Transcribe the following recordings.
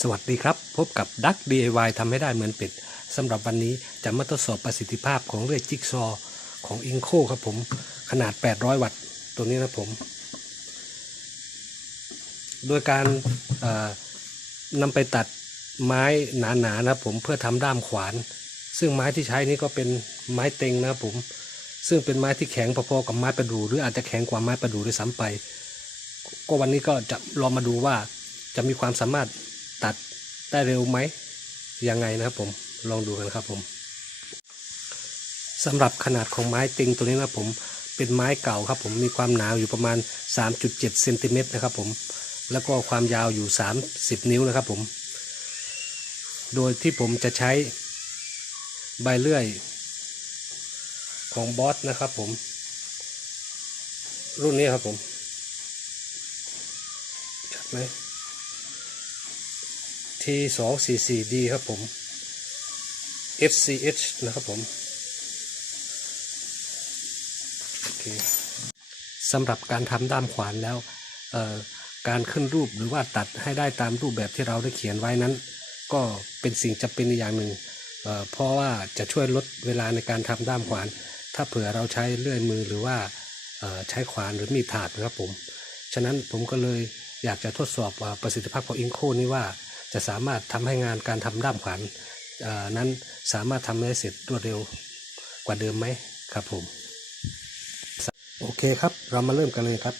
สวัสดีครับ พบกับดัก DIY ทำให้ได้เหมือนเป็ดสำหรับวันนี้จะมาทดสอบประสิทธิภาพของเลื่อยจิ๊กซอของอิงโคครับผม ขนาด 800 วัตต์ตัวนี้นะผม โดยการนำไปตัดไม้หนาๆนะผมเพื่อทำด้ามขวาน ซึ่งไม้ที่ใช้นี้ก็เป็นไม้เต็งนะผม ซึ่งเป็นไม้ที่แข็งพอๆกับไม้ประดู่หรืออาจจะแข็งกว่าไม้ประดู่ด้วยซ้ำไป ก็วันนี้ก็จะลองมาดูว่าจะมีความสามารถ ตัดได้เร็วไหมยังไงนะครับผมลองดูกันครับผมสำหรับขนาดของไม้ติงตัวนี้นะผมเป็นไม้เก่าครับผมมีความหนาอยู่ประมาณ 3.7เซนติเมตรนะครับผมแล้วก็ความยาวอยู่ 30 นิ้วนะครับผมโดยที่ผมจะใช้ใบเลื่อยของบอสนะครับผม รุ่นนี้ครับผมชัดไหม T สองสี่สี่ D ครับผม FCH นะครับผมสำหรับการทำด้ามขวานแล้วการขึ้นรูปหรือว่าตัดให้ได้ตามรูปแบบที่เราได้เขียนไว้นั้น ก็เป็นสิ่งจำเป็นอีกอย่างหนึ่งเเพราะว่าจะช่วยลดเวลาในการทำด้ามขวาน ถ้าเผื่อเราใช้เลื่อยมือหรือว่าใช้ขวานหรือมีดถากนะครับผม ฉะนั้นผมก็เลยอยากจะทดสอบประสิทธิภาพของอิงโคนี้ว่า จะสามารถทำให้งานการทำด้ามขวานนั้นสามารถทำได้เสร็จรวดเร็วกว่าเดิมไหมครับผม โอเคครับเรามาเริ่มกันเลยครับ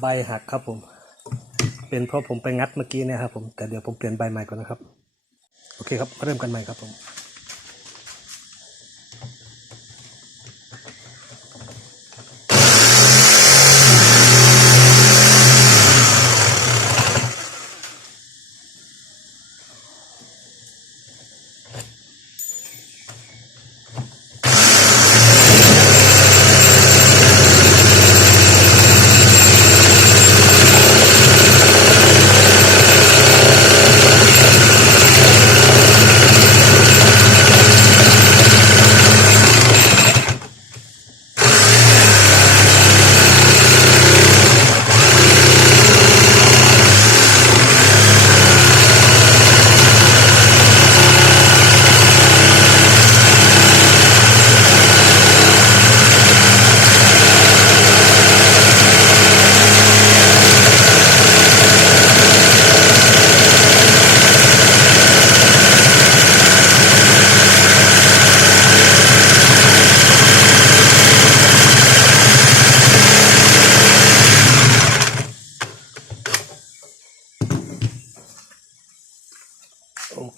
ใบหักครับผม เป็นเพราะผมไปงัดเมื่อกี้เนะครับผม แต่เดี๋ยวผมเปลี่ยนใบใหม่ก่อนนะครับ โอเคครับ เริ่มกันใหม่ครับผม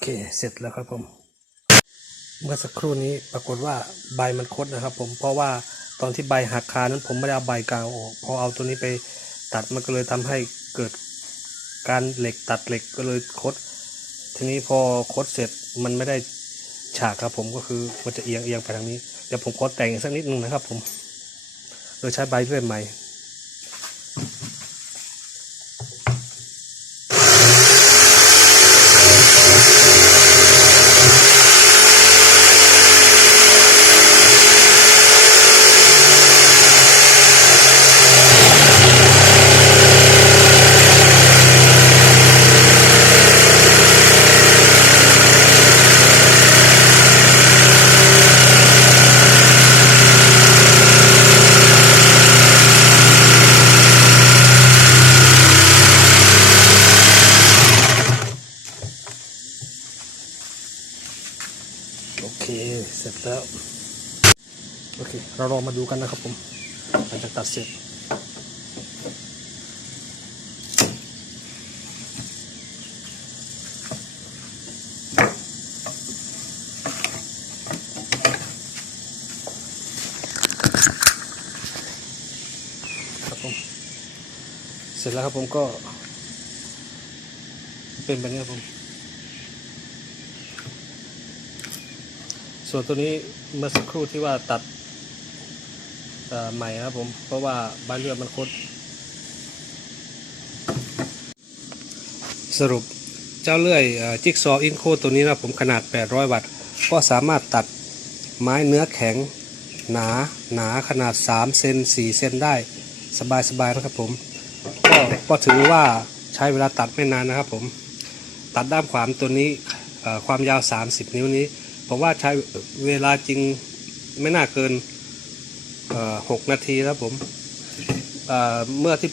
เคเสร็จแล้วครับผม เมื่อสักครู่นี้ปรากฏว่าใบมันคดนะครับ ผมเพราะว่าตอนที่ใบหักคานั้นผมไม่ได้เอาใบกาวออกพอเอาตัวนี้ไปตัดมันก็เลยทำให้เกิดการเหล็กตัดเหล็กก็เลยคด ทีนี้พอคดเสร็จมันไม่ได้ฉากครับผมก็คือมันจะเอียงเอียงไปทางนี้เดี๋ยวผมขอแต่งอีกสักนิดนึงนะครับ ผม โดยใช้ใบเลื่อยใหม่ โอเค เสร็จแล้ว โอเค เราลอง มาดูกันนะครับผมหลังจากตัดเสร็จครับผมเสร็จแล้วครับผมก็ เป็นแบบนี้ครับผม ส่วนตัวนี้เมื่อสักครู่ที่ว่าตัด ใหม่นะครับผม เพราะว่าใบเลือดมันคด สรุปเจ้าเลื่อยจิ๊กซออินโคตัวนี้นะผมขนาด 800 วัตต์ ก็สามารถตัดไม้เนื้อแข็ง หนาหนาขนาด 3 เซน4 เซนได้สบายๆนะครับผม ก็ก็ถือว่าใช้เวลาตัดไม่นานนะครับผม ตัดด้ามขวานตัวนี้ความยาว 30 นิ้วนี้ ผมว่าใช้เวลาจริงไม่น่าเกิน หกนาทีแล้วผมเเมื่อที่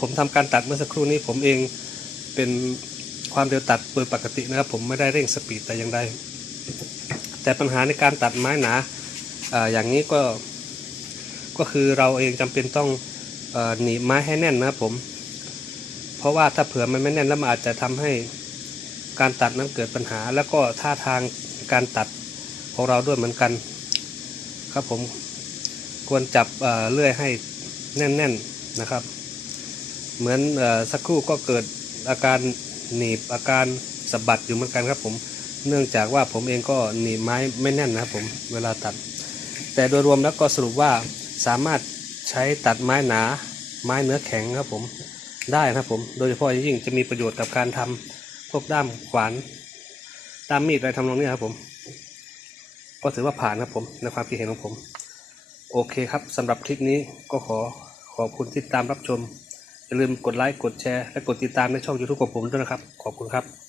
ผมทำการตัดเมื่อสักครู่นี้ผมเองเป็นความเร็วตัดโดยปกตินะครับผมไม่ได้เร่งสปีดแต่อย่างใดแต่ปัญหาในการตัดไม้หนาออย่างนี้ก็ก็คือเราเองจำเป็นต้องอหนีบไม้ให้แน่นนะครับผม เพราะว่าถ้าเผื่อมันไม่แน่นแล้วมันอาจจะทำให้การตัดนั้นเกิดปัญหา แล้วก็ท่าทางการตัดของเราด้วยเหมือนกัน ครับผม ควรจับเอ่อเลื่อยให้แน่นๆนะครับ เหมือนเออสักครู่ก็เกิดอาการหนีบอาการสะบัดอยู่เหมือนกันครับผมเนื่องจากว่าผมเองก็หนีบไม้ไม่แน่นนะครับผมเวลาตัด แต่โดยรวมแล้วก็สรุปว่าสามารถใช้ตัดไม้หนาไม้เนื้อแข็งครับผมได้นะครับผมโดยเฉพาะยิ่งจะมีประโยชน์กับการทำพวกด้ามขวานด้ามมีดอะไรทำนองนี้ครับผม ก็ถือว่าผ่านครับผมในความคิดเห็นของผม โอเคครับสำหรับคลิปนี้ก็ขอขอบคุณที่ตามรับชม อย่าลืมกดไลค์กดแชร์และกดติดตามในช่อง YouTube ของผมด้วยนะครับ ขอบคุณครับ